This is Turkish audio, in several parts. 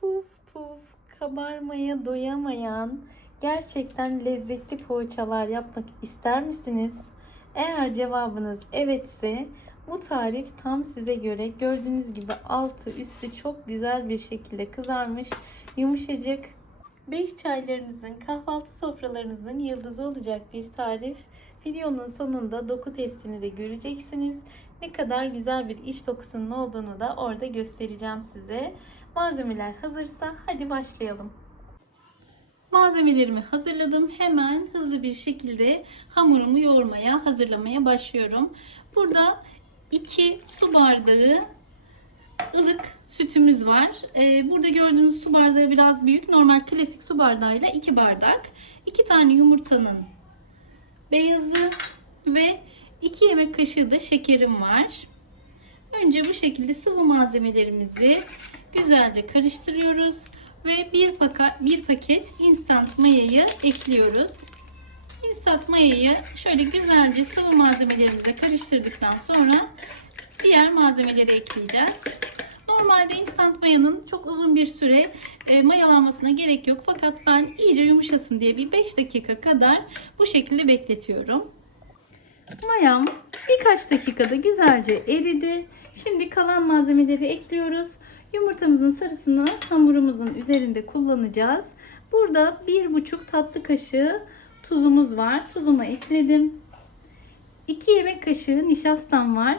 Puf puf kabarmaya doyamayan gerçekten lezzetli poğaçalar yapmak ister misiniz? Eğer cevabınız evetse bu tarif tam size göre. Gördüğünüz gibi altı üstü çok güzel bir şekilde kızarmış, yumuşacık. Beş çaylarınızın, kahvaltı sofralarınızın yıldızı olacak bir tarif. Videonun sonunda doku testini de göreceksiniz. Ne kadar güzel bir iç dokusunun olduğunu da orada göstereceğim size. Malzemeler hazırsa hadi başlayalım. Malzemelerimi hazırladım. Hemen hızlı bir şekilde hamurumu yoğurmaya, hazırlamaya başlıyorum. Burada 2 su bardağı ılık sütümüz var. Ee, burada gördüğünüz su bardağı biraz büyük. Normal klasik su bardağıyla 2 bardak. 2 tane yumurtanın beyazı ve 2 yemek kaşığı da şekerim var. Önce bu şekilde sıvı malzemelerimizi güzelce karıştırıyoruz ve bir paket, bir paket instant mayayı ekliyoruz. Instant mayayı şöyle güzelce sıvı malzemelerimize karıştırdıktan sonra diğer malzemeleri ekleyeceğiz. Normalde instant mayanın çok uzun bir süre e, mayalanmasına gerek yok. Fakat ben iyice yumuşasın diye bir 5 dakika kadar bu şekilde bekletiyorum. Mayam birkaç dakikada güzelce eridi. Şimdi kalan malzemeleri ekliyoruz. Yumurtamızın sarısını hamurumuzun üzerinde kullanacağız. Burada bir buçuk tatlı kaşığı tuzumuz var. Tuzumu ekledim. 2 yemek kaşığı nişastam var.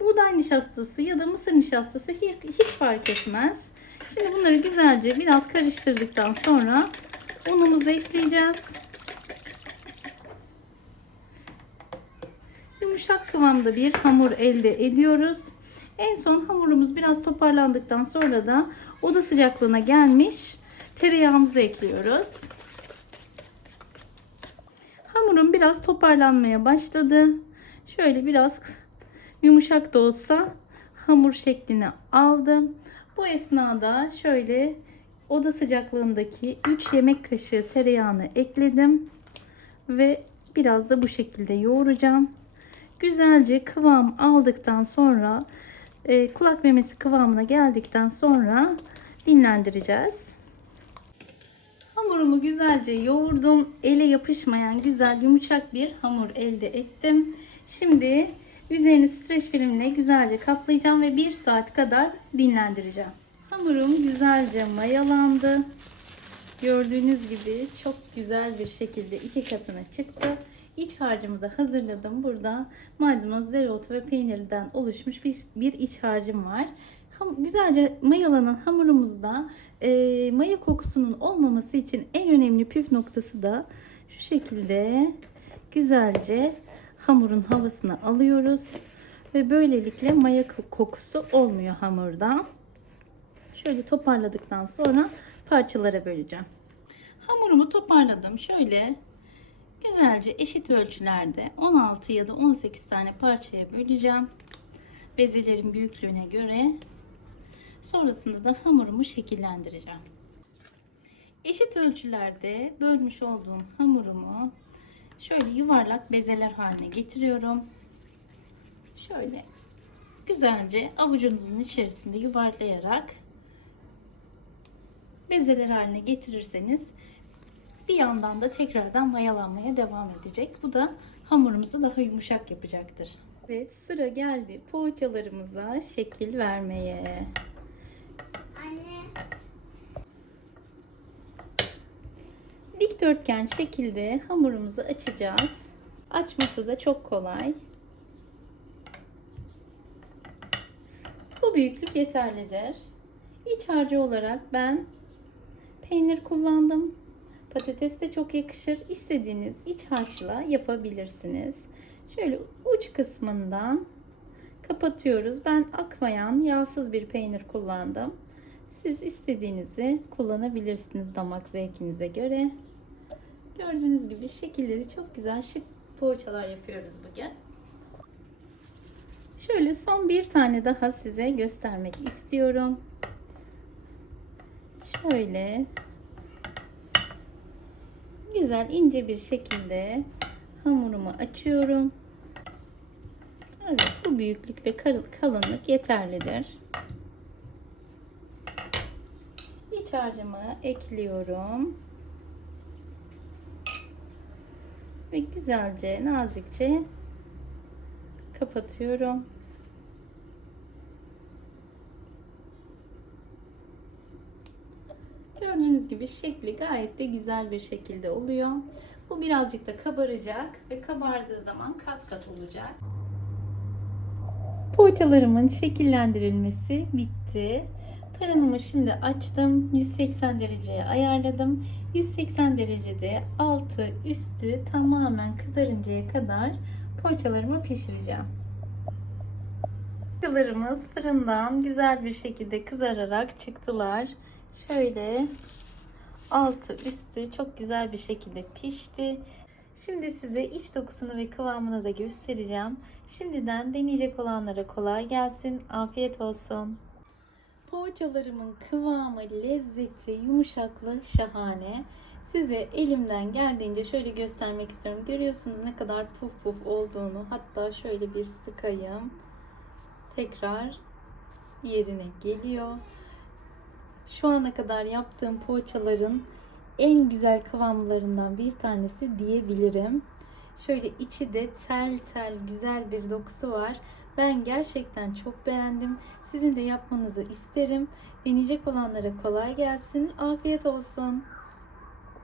Buğday nişastası ya da mısır nişastası hiç fark etmez. Şimdi bunları güzelce biraz karıştırdıktan sonra unumuzu ekleyeceğiz. Yumuşak kıvamda bir hamur elde ediyoruz. En son hamurumuz biraz toparlandıktan sonra da oda sıcaklığına gelmiş tereyağımızı ekliyoruz. Hamurum biraz toparlanmaya başladı. Şöyle biraz yumuşak da olsa hamur şeklini aldım. Bu esnada şöyle oda sıcaklığındaki 3 yemek kaşığı tereyağını ekledim ve biraz da bu şekilde yoğuracağım. Güzelce kıvam aldıktan sonra e, kulak memesi kıvamına geldikten sonra dinlendireceğiz. Hamurumu güzelce yoğurdum. Ele yapışmayan güzel yumuşak bir hamur elde ettim. Şimdi üzerini streç filmle güzelce kaplayacağım ve 1 saat kadar dinlendireceğim. Hamurum güzelce mayalandı. Gördüğünüz gibi çok güzel bir şekilde iki katına çıktı. İç harcımı da hazırladım. Burada maydanoz, dereotu ve peynirden oluşmuş bir, bir iç harcım var. Ham, güzelce mayalanan hamurumuzda e, maya kokusunun olmaması için en önemli püf noktası da şu şekilde güzelce hamurun havasını alıyoruz. Ve böylelikle maya kokusu olmuyor hamurda. Şöyle toparladıktan sonra parçalara böleceğim. Hamurumu toparladım. Şöyle güzelce eşit ölçülerde 16 ya da 18 tane parçaya böleceğim. Bezelerin büyüklüğüne göre. Sonrasında da hamurumu şekillendireceğim. Eşit ölçülerde bölmüş olduğum hamurumu şöyle yuvarlak bezeler haline getiriyorum. Şöyle güzelce avucunuzun içerisinde yuvarlayarak bezeler haline getirirseniz bir yandan da tekrardan mayalanmaya devam edecek. Bu da hamurumuzu daha yumuşak yapacaktır. Evet sıra geldi poğaçalarımıza şekil vermeye. Anne. Dikdörtgen şekilde hamurumuzu açacağız. Açması da çok kolay. Bu büyüklük yeterlidir. İç harcı olarak ben peynir kullandım. Patates de çok yakışır. İstediğiniz iç harçla yapabilirsiniz. Şöyle uç kısmından kapatıyoruz. Ben akmayan yağsız bir peynir kullandım. Siz istediğinizi kullanabilirsiniz damak zevkinize göre. Gördüğünüz gibi şekilleri çok güzel şık poğaçalar yapıyoruz bugün. Şöyle son bir tane daha size göstermek istiyorum. Şöyle güzel ince bir şekilde hamurumu açıyorum. Evet, bu büyüklük ve kalınlık yeterlidir. İç harcımı ekliyorum. Ve güzelce, nazikçe kapatıyorum. Gördüğünüz gibi şekli gayet de güzel bir şekilde oluyor. Bu birazcık da kabaracak ve kabardığı zaman kat kat olacak. Poğaçalarımın şekillendirilmesi bitti. Fırınımı şimdi açtım. 180 dereceye ayarladım. 180 derecede altı üstü tamamen kızarıncaya kadar poğaçalarımı pişireceğim. Poğaçalarımız fırından güzel bir şekilde kızararak çıktılar. Şöyle altı üstü çok güzel bir şekilde pişti. Şimdi size iç dokusunu ve kıvamını da göstereceğim. Şimdiden deneyecek olanlara kolay gelsin. Afiyet olsun. Poğaçalarımın kıvamı, lezzeti, yumuşaklığı şahane. Size elimden geldiğince şöyle göstermek istiyorum. Görüyorsunuz ne kadar puf puf olduğunu. Hatta şöyle bir sıkayım. Tekrar yerine geliyor. Şu ana kadar yaptığım poğaçaların en güzel kıvamlarından bir tanesi diyebilirim. Şöyle içi de tel tel güzel bir dokusu var. Ben gerçekten çok beğendim. Sizin de yapmanızı isterim. Deneyecek olanlara kolay gelsin. Afiyet olsun.